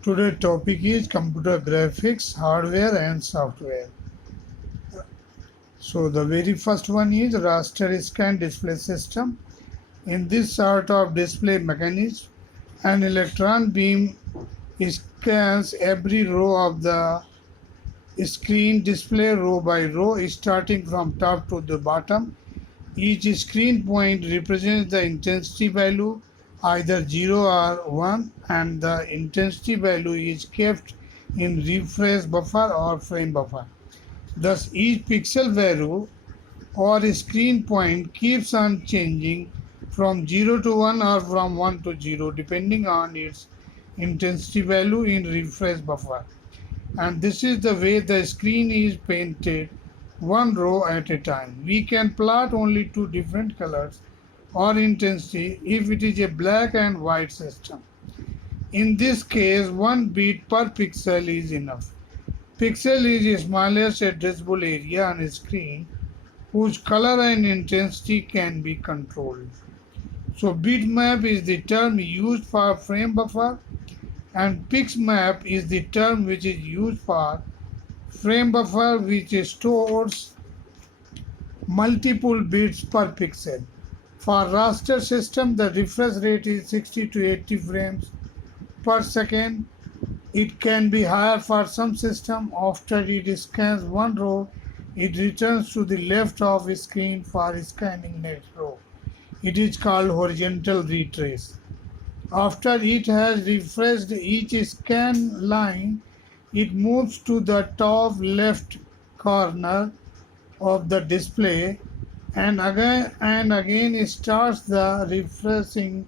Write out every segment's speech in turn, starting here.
Today's topic is computer graphics, hardware and software. So the very first one is raster scan display system. In this sort of display mechanism, an electron beam scans every row of the screen display row by row, starting from top to the bottom. Each screen point represents the intensity value, either 0 or 1, and the intensity value is kept in refresh buffer or frame buffer. Thus, each pixel value or screen point keeps on changing from 0 to 1 or from 1 to 0 depending on its intensity value in refresh buffer. And this is the way the screen is painted, one row at a time. We can plot only two different colors or intensity if it is a black and white system. In this case, 1 bit per pixel is enough. Pixel is the smallest addressable area on a screen whose color and intensity can be controlled. So bitmap is the term used for frame buffer, and pixmap is the term which is used for frame buffer, which stores multiple bits per pixel. For raster system, the refresh rate is 60 to 80 frames per second. It can be higher for some system. After it scans one row, it returns to the left of the screen for scanning next row. It is called horizontal retrace. After it has refreshed each scan line, it moves to the top left corner of the display and again starts the refreshing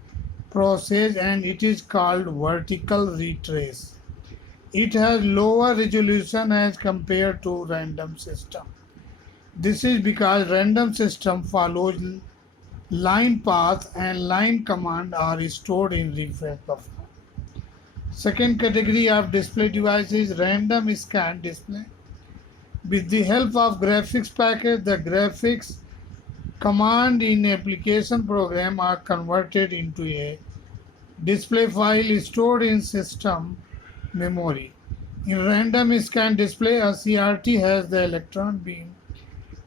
process, and it is called vertical retrace. It has lower resolution as compared to random system. This is because random system follows line path and line command are stored in refresh buffer. Second category of display device is random scan display. With the help of graphics package, the graphics command in application program are converted into a display file stored in system memory. In random scan display, a CRT has the electron beam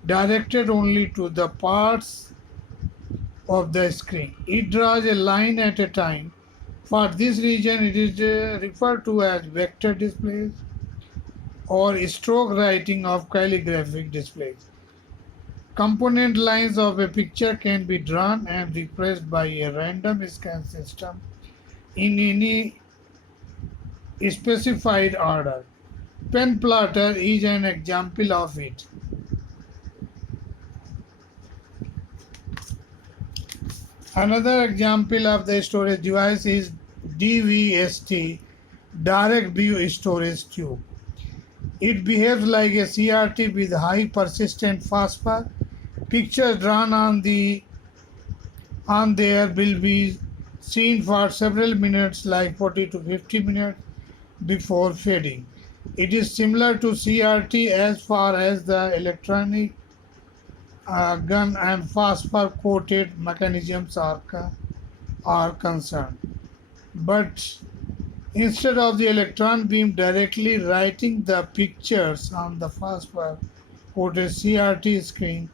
directed only to the parts of the screen. It draws a line at a time. For this region, it is referred to as vector displays or stroke writing of calligraphic displays. Component lines of a picture can be drawn and replaced by a random scan system in any specified order. Pen plotter is an example of it. Another example of the storage device is DVST, Direct View Storage Tube. It behaves like a CRT with high persistent phosphor. Pictures drawn on there will be seen for several minutes, like 40 to 50 minutes before fading. It is similar to CRT as far as the electronic gun and phosphor coated mechanisms are concerned. But instead of the electron beam directly writing the pictures on the phosphor coated CRT screen,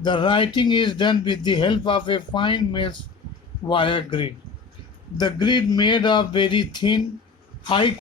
the writing is done with the help of a fine mesh wire grid. The grid made of very thin, high